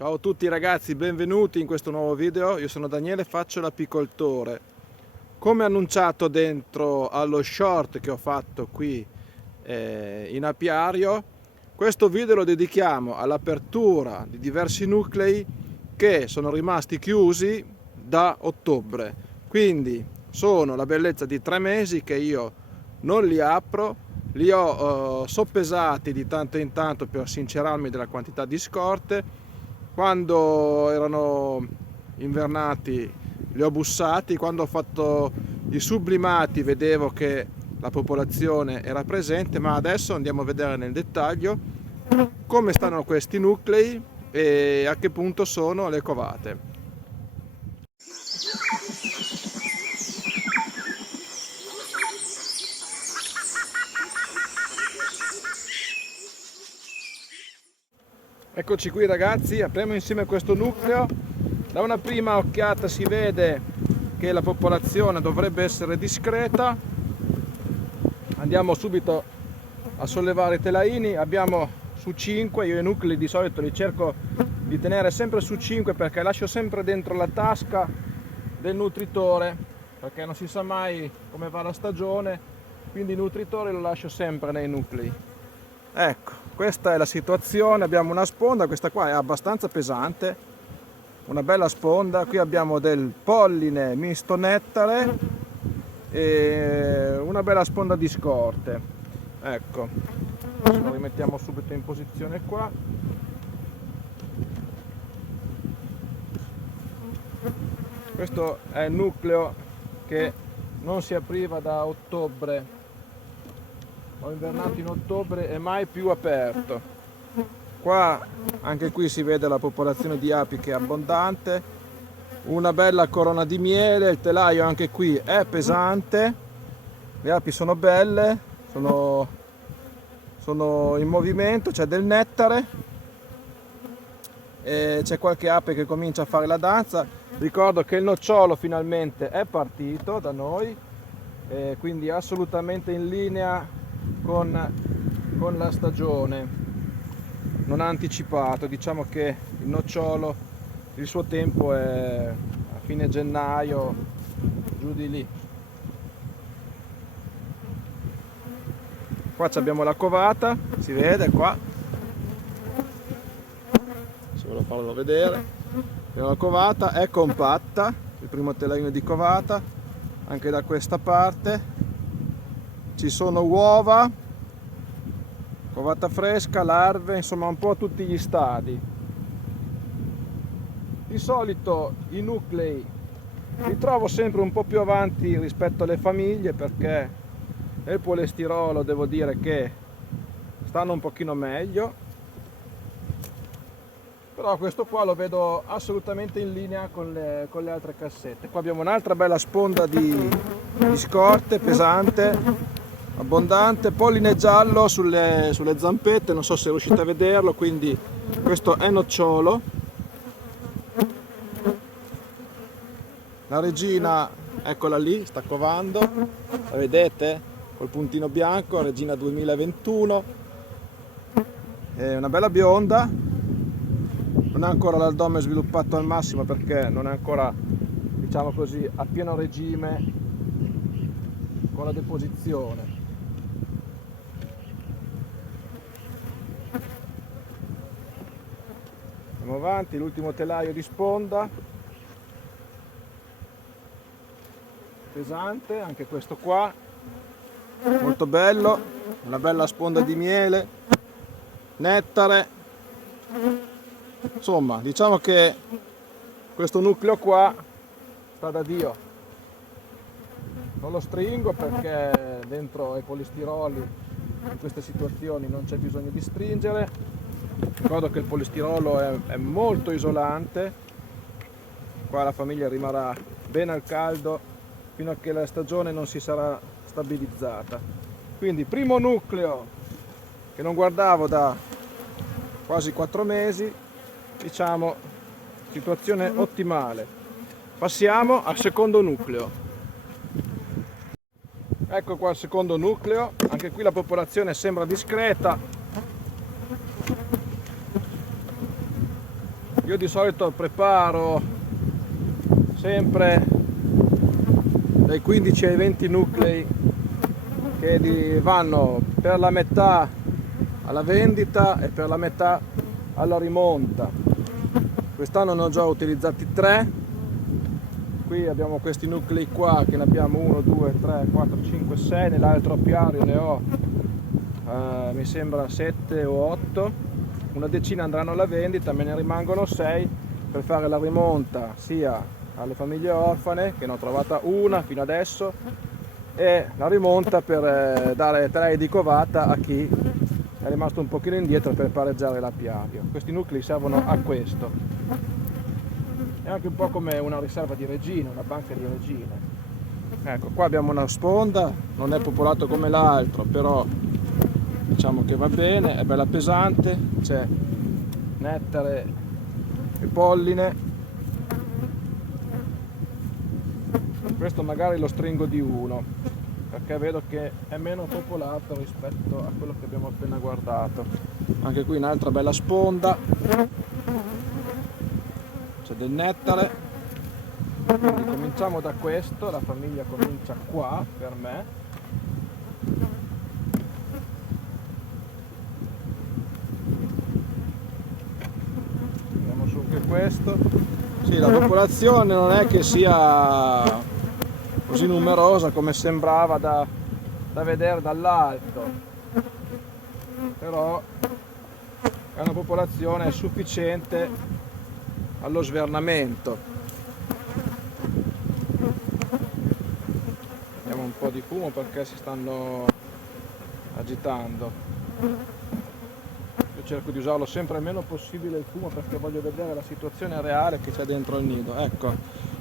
Ciao a tutti ragazzi, benvenuti in questo nuovo video. Io sono Daniele, faccio l'apicoltore. Come annunciato dentro allo short che ho fatto qui in apiario, questo video lo dedichiamo all'apertura di diversi nuclei che sono rimasti chiusi da ottobre. Quindi sono la bellezza di 3 mesi che io non li apro, li ho soppesati di tanto in tanto per sincerarmi della quantità di scorte. Quando erano invernati li ho bussati, quando ho fatto i sublimati vedevo che la popolazione era presente, ma adesso andiamo a vedere nel dettaglio come stanno questi nuclei e a che punto sono le covate. Eccoci qui ragazzi, apriamo insieme questo nucleo. Da una prima occhiata si vede che la popolazione dovrebbe essere discreta. Andiamo subito a sollevare i telaini. Abbiamo su 5, io i nuclei di solito li cerco di tenere sempre su 5 perché lascio sempre dentro la tasca del nutritore, perché non si sa mai come va la stagione, quindi il nutritore lo lascio sempre nei nuclei. Ecco, questa è la situazione. Abbiamo una sponda, questa qua è abbastanza pesante, una bella sponda. Qui abbiamo del polline misto nettare e una bella sponda di scorte. Ecco, lo rimettiamo subito in posizione qua. Questo è il nucleo che non si apriva da ottobre. Ho invernato in ottobre e mai più aperto. Qua, anche qui si vede la popolazione di api che è abbondante, una bella corona di miele. Il telaio anche qui è pesante, le api sono belle, sono in movimento, c'è del nettare e c'è qualche ape che comincia a fare la danza. Ricordo che il nocciolo finalmente è partito da noi, quindi assolutamente in linea con la stagione, non ha anticipato. Diciamo che il nocciolo, il suo tempo è a fine gennaio, giù di lì. Qua abbiamo la covata, si vede qua, se ve lo farò vedere. La covata è compatta, il primo telaino di covata. Anche da questa parte ci sono uova, covata fresca, larve, insomma un po' a tutti gli stadi. Di solito i nuclei li trovo sempre un po' più avanti rispetto alle famiglie, perché nel polistirolo devo dire che stanno un pochino meglio, però questo qua lo vedo assolutamente in linea con le altre cassette. Qua abbiamo un'altra bella sponda di scorte pesante, abbondante, polline giallo sulle zampette, non so se riuscite a vederlo, quindi questo è nocciolo. La regina, eccola lì, sta covando, la vedete? Col puntino bianco, regina 2021, è una bella bionda, non ha ancora l'addome sviluppato al massimo perché non è ancora, diciamo così, a pieno regime con la deposizione. Andiamo avanti, l'ultimo telaio di sponda, pesante, anche questo qua, molto bello, una bella sponda di miele, nettare. Insomma, diciamo che questo nucleo qua sta da Dio. Non lo stringo perché dentro ai polistiroli in queste situazioni non c'è bisogno di stringere. Ricordo che il polistirolo è molto isolante. Qua la famiglia rimarrà bene al caldo fino a che la stagione non si sarà stabilizzata. Quindi primo nucleo che non guardavo da quasi 4 mesi, diciamo situazione ottimale. Passiamo al secondo nucleo. Ecco qua il secondo nucleo, anche qui la popolazione sembra discreta. Io di solito preparo sempre dai 15 ai 20 nuclei che vanno per la metà alla vendita e per la metà alla rimonta. Quest'anno ne ho già utilizzati 3. Qui abbiamo questi nuclei qua, che ne abbiamo 1, 2, 3, 4, 5, 6. Nell'altro apiario ne ho mi sembra 7 o 8. Una decina andranno alla vendita, me ne rimangono 6 per fare la rimonta sia alle famiglie orfane, che ne ho trovata una fino adesso, e la rimonta per dare telai di covata a chi è rimasto un pochino indietro per pareggiare l'apiario. Questi nuclei servono a questo. È anche un po' come una riserva di regine, una banca di regine. Ecco, qua abbiamo una sponda, non è popolato come l'altro, però diciamo che va bene, è bella pesante, c'è nettare e polline. Questo magari lo stringo di uno, perché vedo che è meno popolato rispetto a quello che abbiamo appena guardato. Anche qui un'altra bella sponda, c'è del nettare. Quindi cominciamo da questo, la famiglia comincia qua per me. Andiamo su anche questo. Sì, la popolazione non è che sia così numerosa come sembrava da vedere dall'alto, però è una popolazione sufficiente allo svernamento. Abbiamo un po' di fumo perché si stanno agitando. Io cerco di usarlo sempre il meno possibile il fumo, perché voglio vedere la situazione reale che c'è dentro il nido. Ecco,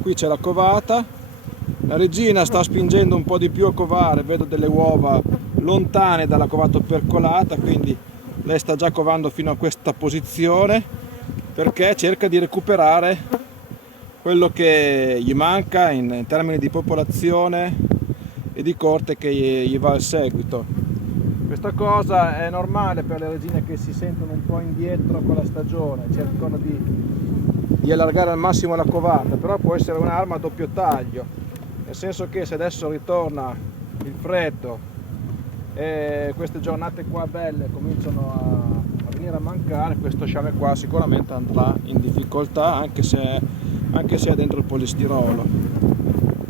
qui c'è la covata. La regina sta spingendo un po' di più a covare, vedo delle uova lontane dalla covata percolata, quindi lei sta già covando fino a questa posizione, perché cerca di recuperare quello che gli manca in termini di popolazione e di corte che gli va al seguito. Questa cosa è normale per le regine che si sentono un po' indietro con la stagione, cercano di allargare al massimo la covata, però può essere un'arma a doppio taglio. Nel senso che se adesso ritorna il freddo e queste giornate qua belle cominciano a venire a mancare, questo sciame qua sicuramente andrà in difficoltà, anche se è dentro il polistirolo.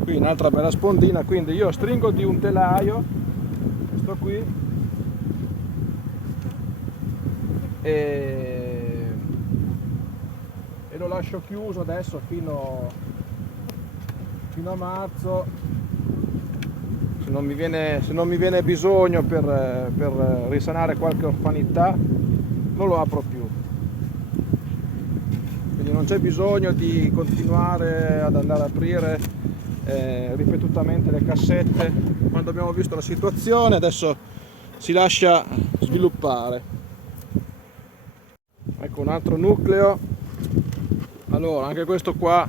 Qui un'altra bella spondina, quindi io stringo di un telaio, questo qui, e lo lascio chiuso adesso fino a marzo. Se non mi viene bisogno per risanare qualche orfanità, non lo apro più. Quindi non c'è bisogno di continuare ad andare ad aprire ripetutamente le cassette. Quando abbiamo visto la situazione, adesso si lascia sviluppare. Ecco un altro nucleo. Allora, anche questo qua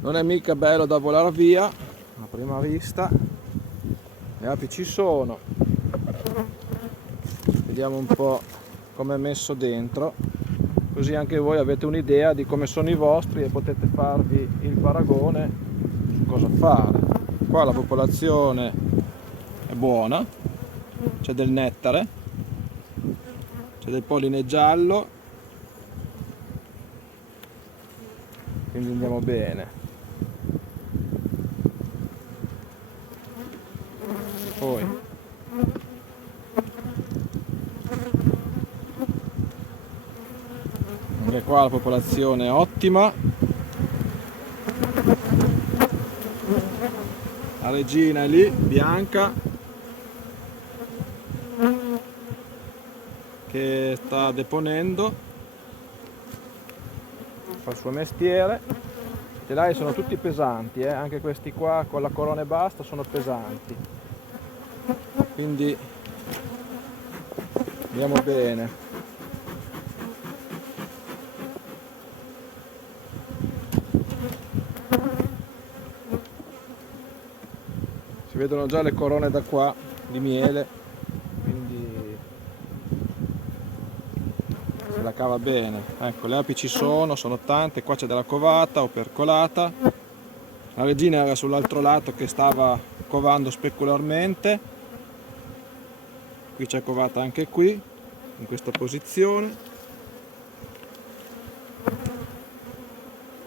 non è mica bello da volare via a prima vista. Le api ci sono, vediamo un po' come è messo dentro, così anche voi avete un'idea di come sono i vostri e potete farvi il paragone su cosa fare. Qua la popolazione è buona, c'è del nettare, c'è del polline giallo, quindi andiamo bene. Poi anche qua la popolazione è ottima, la regina è lì, bianca, che sta deponendo, fa il suo mestiere. I telai sono tutti pesanti, anche questi qua con la corona e basta sono pesanti, quindi andiamo bene. Si vedono già le corone da qua di miele, quindi la cava bene. Ecco, le api ci sono tante, qua c'è della covata o percolata. La regina era sull'altro lato che stava covando specularmente. Qui c'è covata anche qui, in questa posizione.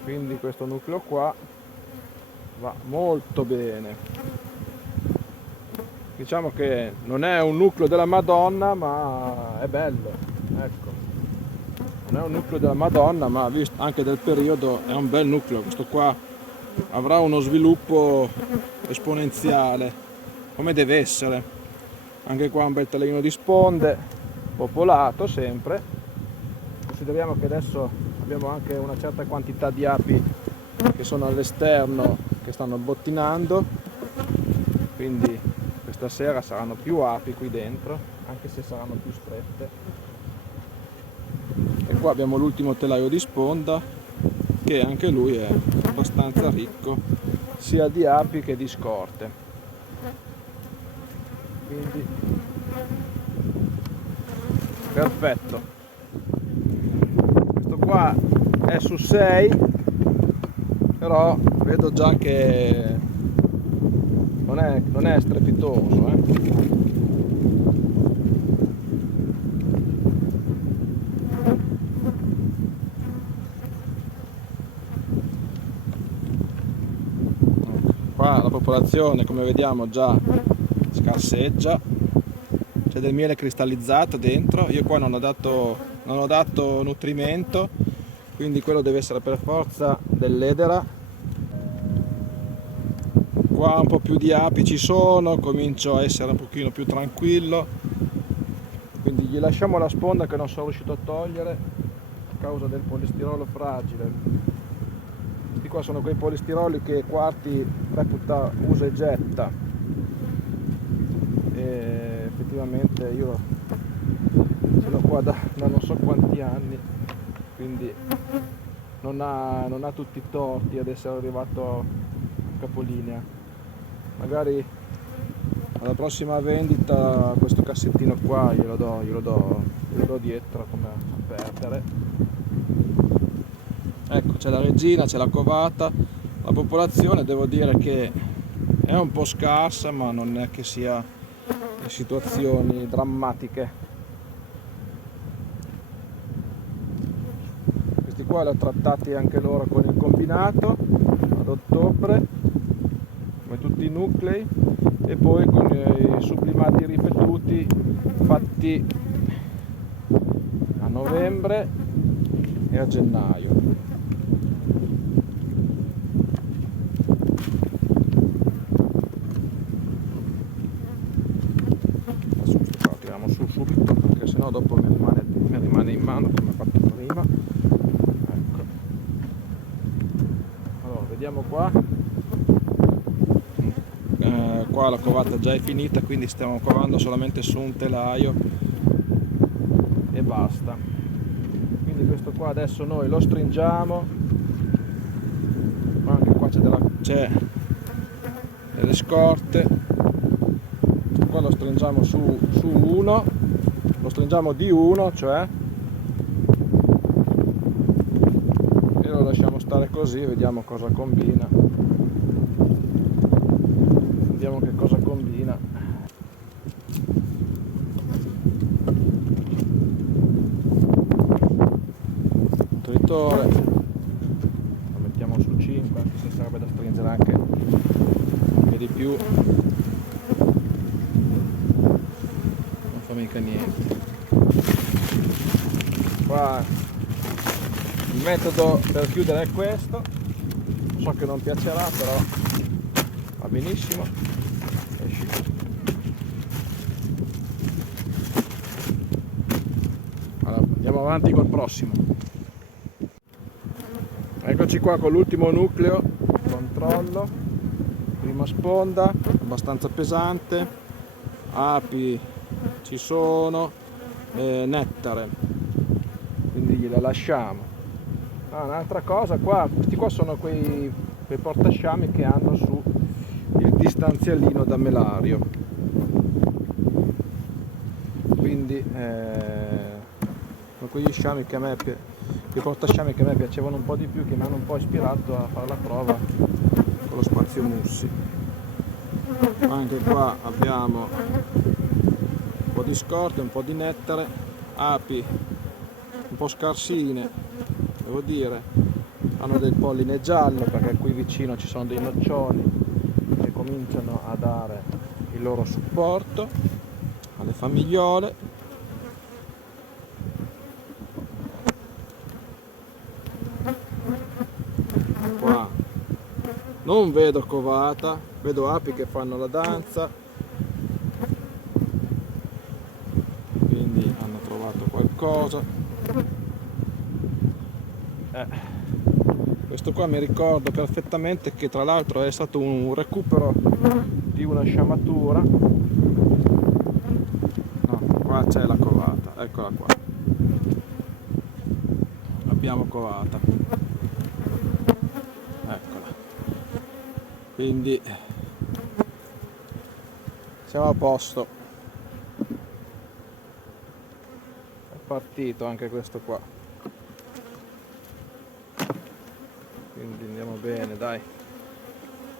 Quindi questo nucleo qua va molto bene. Diciamo che non è un nucleo della Madonna, ma è bello, ecco. Non è un nucleo della Madonna, ma visto anche del periodo è un bel nucleo. Questo qua avrà uno sviluppo esponenziale, come deve essere. Anche qua un bel terreno di sponde, popolato sempre. Consideriamo che adesso abbiamo anche una certa quantità di api che sono all'esterno, che stanno bottinando, quindi questa sera saranno più api qui dentro, anche se saranno più strette. E qua abbiamo l'ultimo telaio di sponda, che anche lui è abbastanza ricco sia di api che di scorte. Quindi perfetto. Questo qua è su 6, però vedo già che non è strepitoso, Qua la popolazione, come vediamo, già scarseggia, c'è del miele cristallizzato dentro. Io qua non ho dato nutrimento, quindi quello deve essere per forza dell'edera. Qua un po' più di api ci sono, comincio a essere un pochino più tranquillo, quindi gli lasciamo la sponda che non sono riuscito a togliere a causa del polistirolo fragile. Questi qua sono quei polistiroli che Quarti reputa usa e getta, e effettivamente io sono qua da non so quanti anni, quindi non ha tutti i torti ad essere arrivato a capolinea. Magari alla prossima vendita questo cassettino qua glielo do dietro come a perdere. Ecco, c'è la regina, c'è la covata. La popolazione devo dire che è un po' scarsa, ma non è che sia in situazioni drammatiche. Questi qua li ho trattati anche loro con il combinato ad ottobre, come tutti i nuclei, e poi con i sublimati ripetuti fatti a novembre e a gennaio. Adesso questo qua lo tiriamo su subito, perché sennò dopo mi rimane in mano come ho fatto prima. Ecco. Allora, vediamo qua. Qua la covata già è finita, quindi stiamo covando solamente su un telaio e basta. Quindi questo qua adesso noi lo stringiamo, anche qua c'è delle scorte. Qua lo stringiamo su uno, lo stringiamo di uno, cioè, e lo lasciamo stare così, vediamo cosa combina. Vediamo che cosa combina. Tritore lo mettiamo su 5, anche se sarebbe da stringere anche di più, non fa mica niente. Qua il metodo per chiudere è questo, so che non piacerà, però va benissimo. Esci così. Allora, andiamo avanti col prossimo. Eccoci qua con l'ultimo nucleo, controllo, prima sponda, abbastanza pesante, api ci sono, nettare, quindi gliela lasciamo. Un'altra cosa qua, questi qua sono quei portasciami che hanno su il distanzialino da melario, quindi con quegli sciami che a me, i portasciami che a me piacevano un po' di più, che mi hanno un po' ispirato a fare la prova con lo spazio Mussi. Anche qua abbiamo un po' di scorte, un po' di nettare, api un po' scarsine, devo dire, hanno del polline giallo perché qui vicino ci sono dei noccioli che cominciano a dare il loro supporto alle famigliole. Qua non vedo covata, vedo api che fanno la danza, quindi hanno trovato qualcosa. Questo qua mi ricordo perfettamente che tra l'altro è stato un recupero di una sciamatura. No, qua c'è la covata, eccola qua, l'abbiamo covata, eccola, quindi siamo a posto, è partito anche questo qua. Quindi andiamo bene, dai.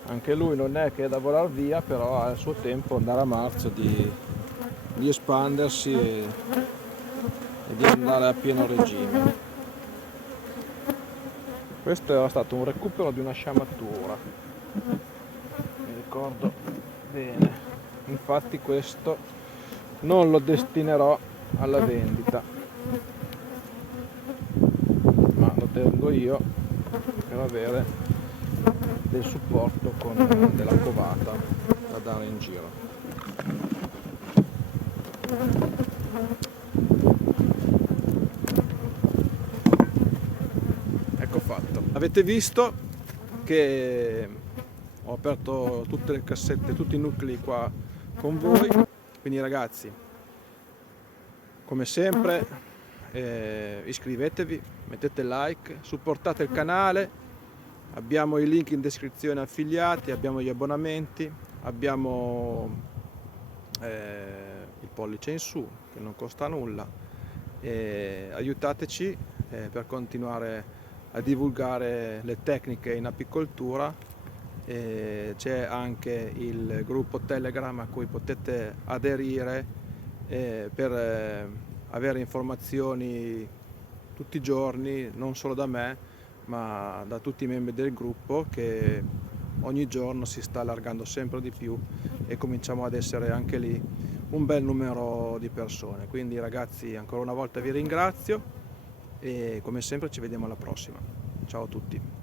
Anche lui non è che è da volar via, però ha il suo tempo andare a marcia di espandersi e di andare a pieno regime. Questo era stato un recupero di una sciamatura, mi ricordo bene. Infatti questo non lo destinerò alla vendita, ma lo tengo io per avere del supporto con della covata da dare in giro. Ecco fatto. Avete visto che ho aperto tutte le cassette, tutti i nuclei qua con voi, quindi ragazzi, come sempre iscrivetevi, mettete like, supportate il canale. Abbiamo i link in descrizione affiliati, abbiamo gli abbonamenti, abbiamo il pollice in su che non costa nulla. Aiutateci per continuare a divulgare le tecniche in apicoltura. C'è anche il gruppo Telegram a cui potete aderire per avere informazioni tutti i giorni, non solo da me, ma da tutti i membri del gruppo, che ogni giorno si sta allargando sempre di più e cominciamo ad essere anche lì un bel numero di persone. Quindi ragazzi, ancora una volta vi ringrazio e come sempre ci vediamo alla prossima. Ciao a tutti.